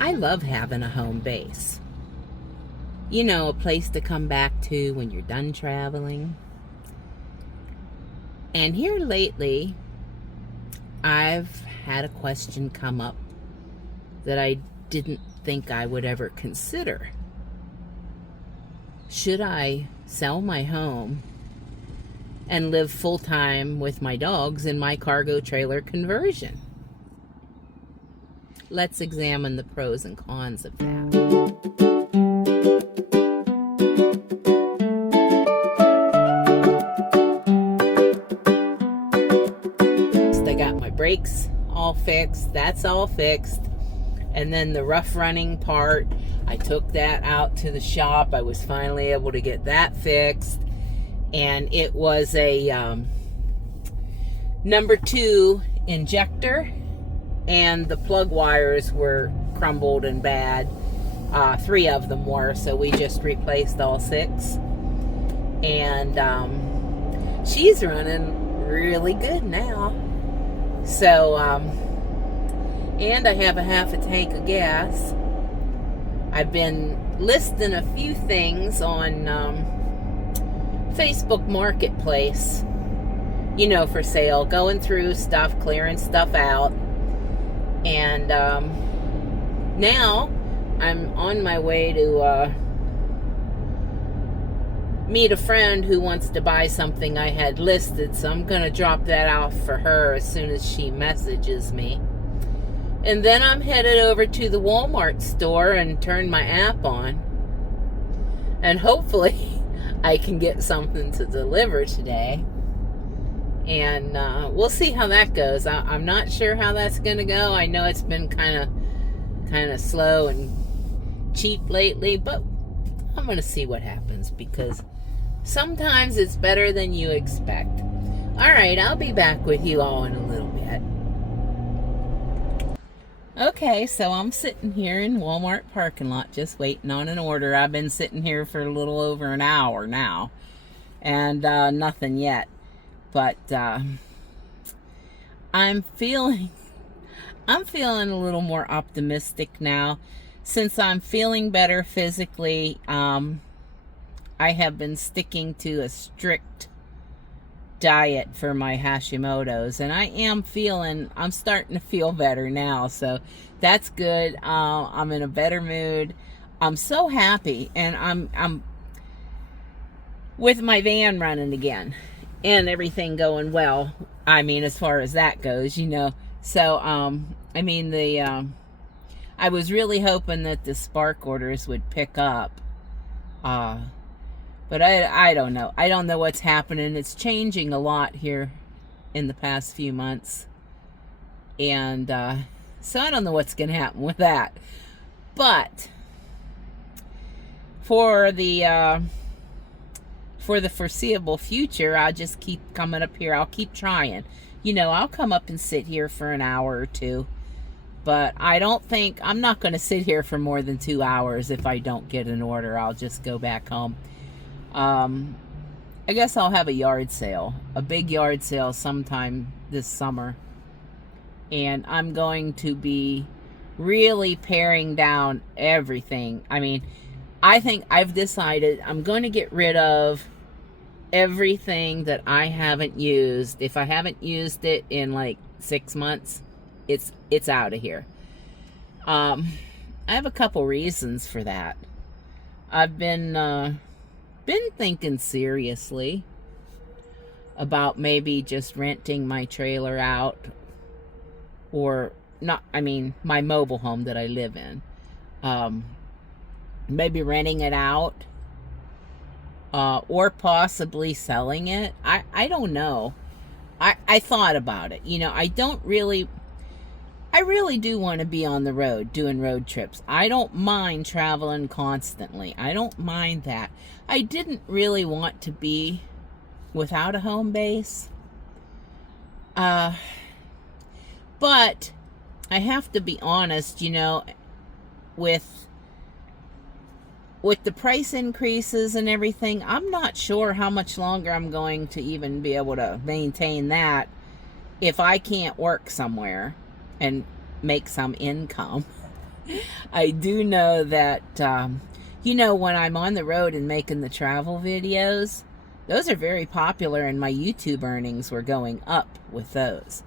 I love having a home base. You know, a place to come back to when you're done traveling. And here lately, I've had a question come up that I didn't think I would ever consider. Should I sell my home and live full-time with my dogs in my cargo trailer conversion? Let's examine the pros and cons of that. I got my brakes all fixed. That's all fixed. And then the rough running part, I took that out to the shop. I was finally able to get that fixed. And it was a number 2 injector, and the plug wires were crumbled and bad. 3 of them were, so we just replaced all 6. And she's running really good now. So, and I have a half a tank of gas. I've been listing a few things on Facebook Marketplace, you know, for sale, going through stuff, clearing stuff out. And now I'm on my way to meet a friend who wants to buy something I had listed, so I'm going to drop that off for her as soon as she messages me. And then I'm headed over to the Walmart store and turn my app on. And hopefully I can get something to deliver today. And we'll see how that goes. I'm not sure how that's going to go. I know it's been kind of slow and cheap lately, but I'm going to see what happens, because sometimes it's better than you expect. All right, I'll be back with you all in a little bit. Okay, so I'm sitting here in Walmart parking lot just waiting on an order. I've been sitting here for a little over an hour now, and nothing yet. But I'm feeling a little more optimistic now. Since I'm feeling better physically, I have been sticking to a strict diet for my Hashimoto's, and I'm starting to feel better now, so that's good. I'm in a better mood. I'm so happy, and I'm with my van running again and everything going well. I mean, as far as that goes, you know. So I mean, I was really hoping that the Spark orders would pick up, but I don't know. I don't know what's happening. It's changing a lot here in the past few months. And so I don't know what's going to happen with that. But for the foreseeable future, I'll just keep coming up here. I'll keep trying. You know, I'll come up and sit here for an hour or two. But I'm not going to sit here for more than 2 hours if I don't get an order. I'll just go back home. I guess I'll have a yard sale, a big yard sale sometime this summer. And I'm going to be really paring down everything. I mean, I think I've decided I'm going to get rid of everything that I haven't used. If I haven't used it in like 6 months, it's out of here. I have a couple reasons for that. I've been thinking seriously about maybe just renting my trailer out, or not, I mean, my mobile home that I live in. Maybe renting it out, or possibly selling it. I don't know. I thought about it. You know, I really do want to be on the road doing road trips. I don't mind traveling constantly. I don't mind that. I didn't really want to be without a home base. But I have to be honest, you know, with the price increases and everything, I'm not sure how much longer I'm going to even be able to maintain that if I can't work somewhere and make some income. I do know that, when I'm on the road and making the travel videos, those are very popular, and my YouTube earnings were going up with those.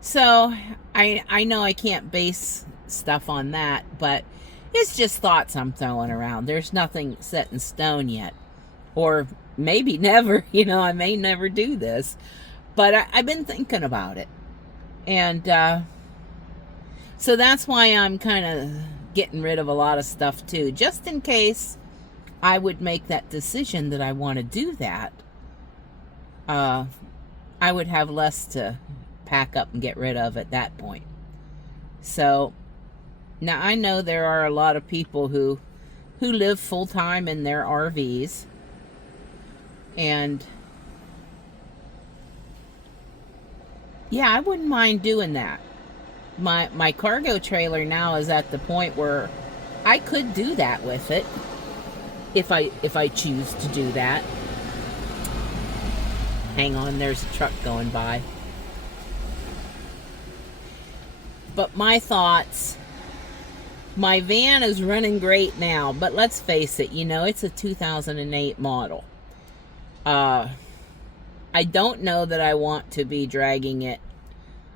So I know I can't base stuff on that, but it's just thoughts I'm throwing around. There's nothing set in stone yet. Or maybe never, I may never do this. But I've been thinking about it. And so that's why I'm kind of getting rid of a lot of stuff too. Just in case I would make that decision that I want to do that. I would have less to pack up and get rid of at that point. So now I know there are a lot of people who live full-time in their RVs, and yeah, I wouldn't mind doing that. My cargo trailer now is at the point where I could do that with it if I choose to do that. Hang on, there's a truck going by. But my thoughts, my van is running great now, but let's face it, it's a 2008 model. I don't know that I want to be dragging it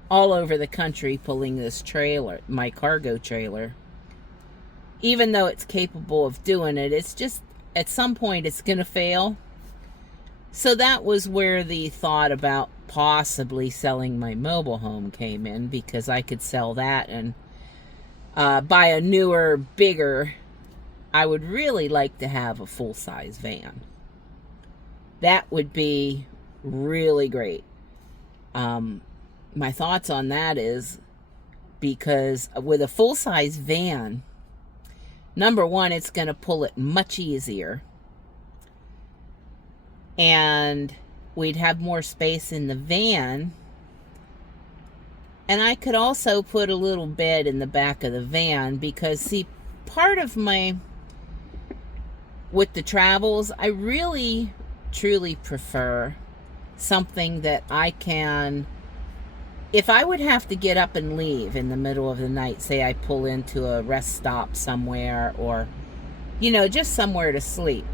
all over the country pulling this trailer, my cargo trailer. Even though it's capable of doing it, it's just, at some point it's going to fail. So that was where the thought about possibly selling my mobile home came in, because I could sell that and buy a newer, bigger. I would really like to have a full-size van. That would be really great. My thoughts on that is, because with a full-size van, number one, it's going to pull it much easier. And we'd have more space in the van. And I could also put a little bed in the back of the van, because, see, part of with the travels, I really, truly prefer something that I can, if I would have to get up and leave in the middle of the night, say I pull into a rest stop somewhere, or, just somewhere to sleep,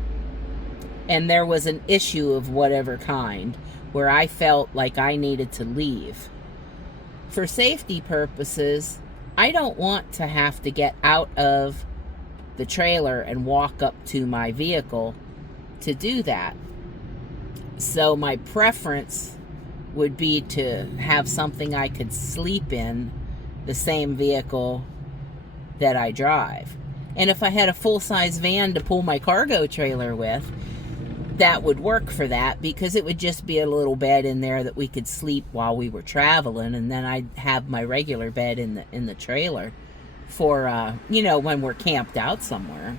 and there was an issue of whatever kind where I felt like I needed to leave. For safety purposes, I don't want to have to get out of the trailer and walk up to my vehicle to do that. So my preference would be to have something I could sleep in the same vehicle that I drive. And if I had a full-size van to pull my cargo trailer with, that would work for that, because it would just be a little bed in there that we could sleep while we were traveling, and then I'd have my regular bed in the trailer for when we're camped out somewhere.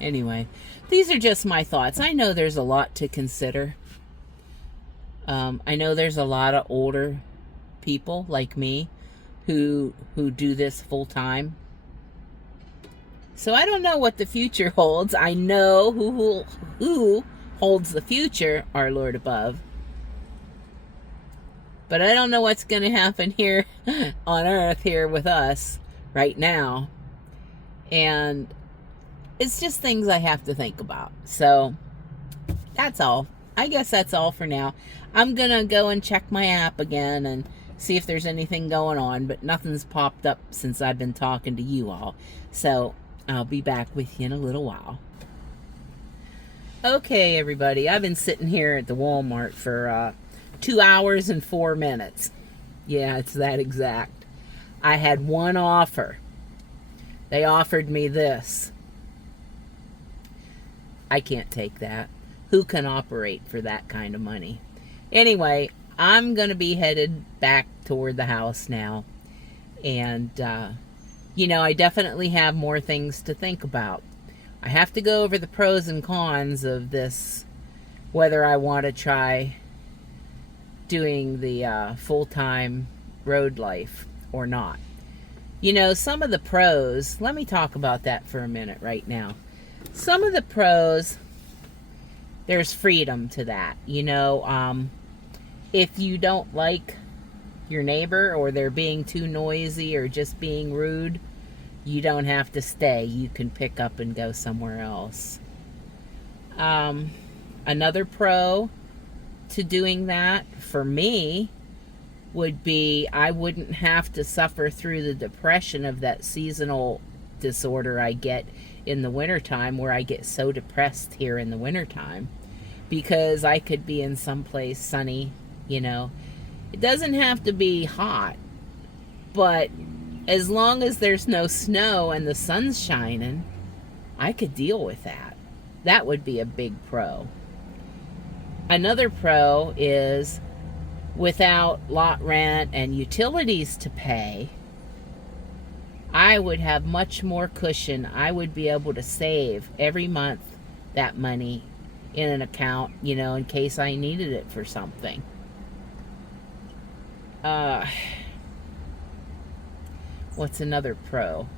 Anyway, these are just my thoughts. I know there's a lot to consider. I know there's a lot of older people like me who do this full time. So I don't know what the future holds. I know who holds the future, our Lord above. But I don't know what's going to happen here on earth, here with us right now. And it's just things I have to think about. So that's all. I guess that's all for now. I'm going to go and check my app again and see if there's anything going on. But nothing's popped up since I've been talking to you all. So I'll be back with you in a little while. Okay, everybody. I've been sitting here at the Walmart for 2 hours and 4 minutes. Yeah, it's that exact. I had one offer. They offered me this. I can't take that. Who can operate for that kind of money? Anyway, I'm going to be headed back toward the house now. And, I definitely have more things to think about. I have to go over the pros and cons of this, whether I want to try doing the full-time road life or not. Some of the pros, let me talk about that for a minute right now. Some of the pros, there's freedom to that. If you don't like your neighbor, or they're being too noisy or just being rude, You don't have to stay. You can pick up and go somewhere else. Another pro to doing that for me would be I wouldn't have to suffer through the depression of that seasonal disorder I get in the wintertime, where I get so depressed here in the wintertime, because I could be in someplace sunny, you know. It doesn't have to be hot, but as long as there's no snow and the sun's shining, I could deal with that. That would be a big pro. Another pro is without lot rent and utilities to pay, I would have much more cushion. I would be able to save every month that money in an account, you know, in case I needed it for something. What's another pro?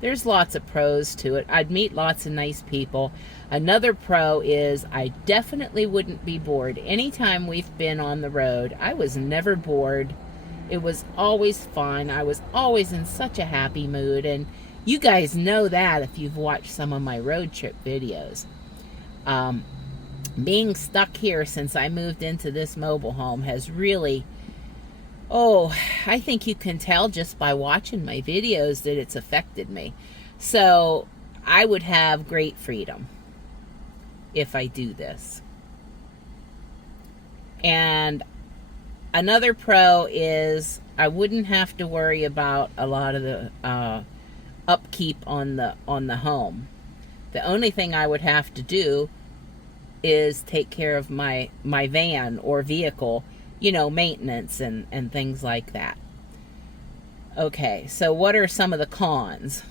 There's lots of pros to it. I'd meet lots of nice people. Another pro is I definitely wouldn't be bored. Anytime we've been on the road, I was never bored. It was always fun. I was always in such a happy mood. And you guys know that if you've watched some of my road trip videos. Being stuck here since I moved into this mobile home has really... Oh, I think you can tell just by watching my videos that it's affected me. So I would have great freedom if I do this. And another pro is I wouldn't have to worry about a lot of the upkeep on the home. The only thing I would have to do is take care of my van or vehicle, you know, maintenance and things like that. Okay, so what are some of the cons?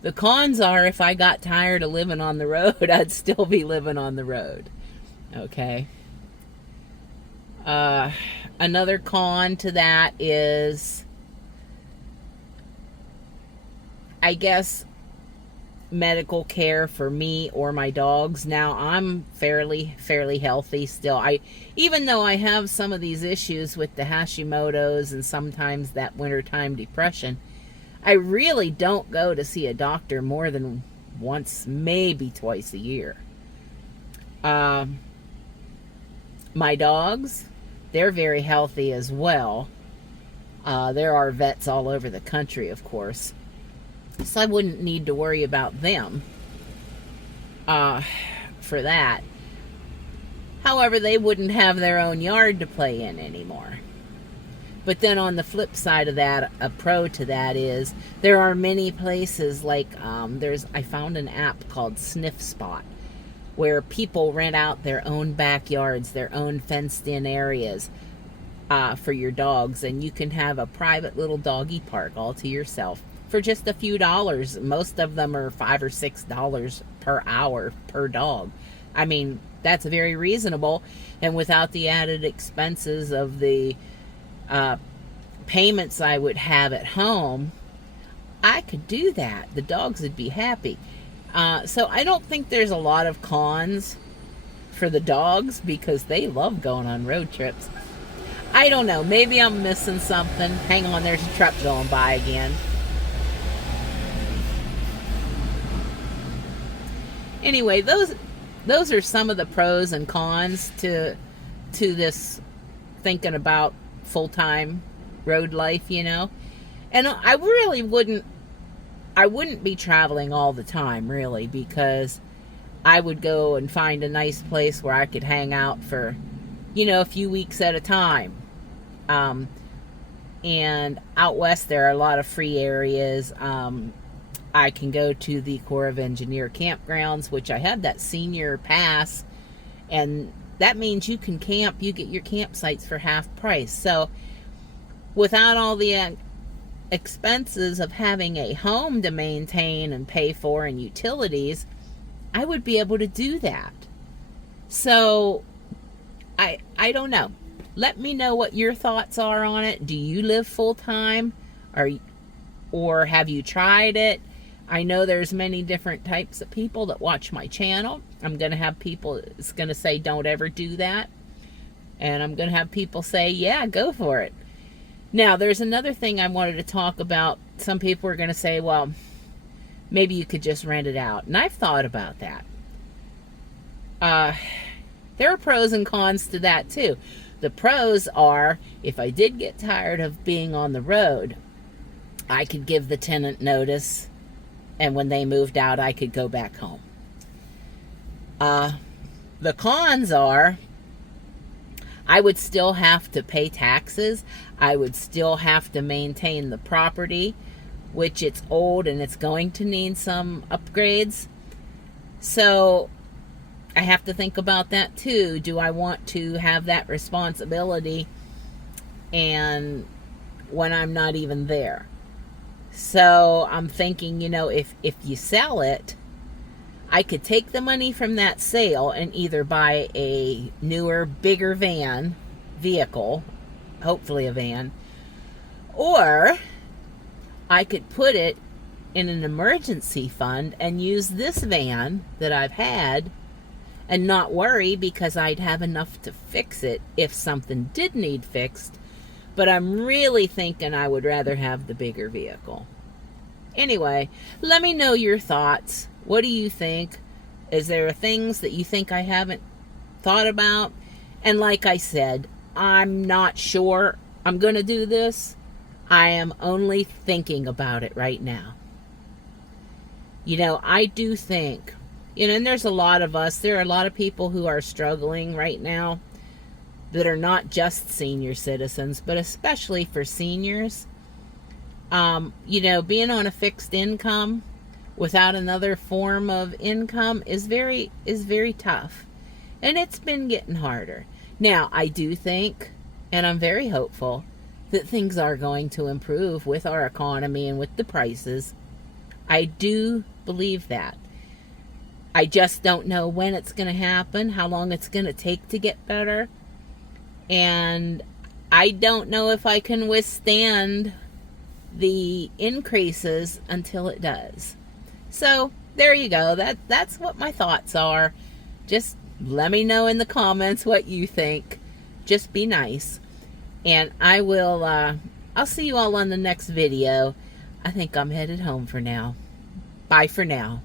The cons are if I got tired of living on the road, I'd still be living on the road. Okay. Another con to that is, I guess, medical care for me or my dogs. Now I'm fairly healthy still. Even though I have some of these issues with the Hashimoto's and sometimes that wintertime depression, I really don't go to see a doctor more than once, maybe twice a year. My dogs, they're very healthy as well. There are vets all over the country, of course. So I wouldn't need to worry about them for that. However, they wouldn't have their own yard to play in anymore. But then on the flip side of that, a pro to that is there are many places like I found an app called Sniff Spot, where people rent out their own backyards, their own fenced-in areas for your dogs, and you can have a private little doggy park all to yourself for just a few dollars. Most of them are $5 or $6 per hour per dog. I mean, that's very reasonable, and without the added expenses of the payments I would have at home, I could do that. The dogs would be happy. So I don't think there's a lot of cons for the dogs because they love going on road trips. I don't know. Maybe I'm missing something. Hang on, there's a truck going by again. Anyway, those are some of the pros and cons to this thinking about full-time road life, you know. And I really wouldn't be traveling all the time, really, because I would go and find a nice place where I could hang out for, you know, a few weeks at a time. And out west there are a lot of free areas. I can go to the Corps of Engineer campgrounds, which I have that senior pass, and that means you can camp. You get your campsites for half price. So without all the expenses of having a home to maintain and pay for and utilities, I would be able to do that. So I don't know. Let me know what your thoughts are on it. Do you live full-time, or have you tried it? I know there's many different types of people that watch my channel. I'm going to have people that's going to say don't ever do that. And I'm going to have people say, yeah, go for it. Now, there's another thing I wanted to talk about. Some people are going to say, well, maybe you could just rent it out. And I've thought about that. There are pros and cons to that too. The pros are, if I did get tired of being on the road, I could give the tenant notice, and when they moved out, I could go back home. The cons are, I would still have to pay taxes. I would still have to maintain the property, which it's old and it's going to need some upgrades. So I have to think about that too. Do I want to have that responsibility and when I'm not even there? So I'm thinking, if you sell it, I could take the money from that sale and either buy a newer, bigger vehicle, hopefully a van, or I could put it in an emergency fund and use this van that I've had and not worry, because I'd have enough to fix it if something did need fixed. But I'm really thinking I would rather have the bigger vehicle. Anyway, let me know your thoughts. What do you think? Is there things that you think I haven't thought about? And like I said, I'm not sure I'm going to do this. I am only thinking about it right now. I do think, and there's a lot of us, there are a lot of people who are struggling right now that are not just senior citizens, but especially for seniors. Being on a fixed income without another form of income is very tough. And it's been getting harder. Now, I do think, and I'm very hopeful, that things are going to improve with our economy and with the prices. I do believe that. I just don't know when it's going to happen, how long it's going to take to get better. And I don't know if I can withstand the increases until it does. So there you go. That's what my thoughts are. Just let me know in the comments what you think. Just be nice. And I'll see you all on the next video. I think I'm headed home for now. Bye for now.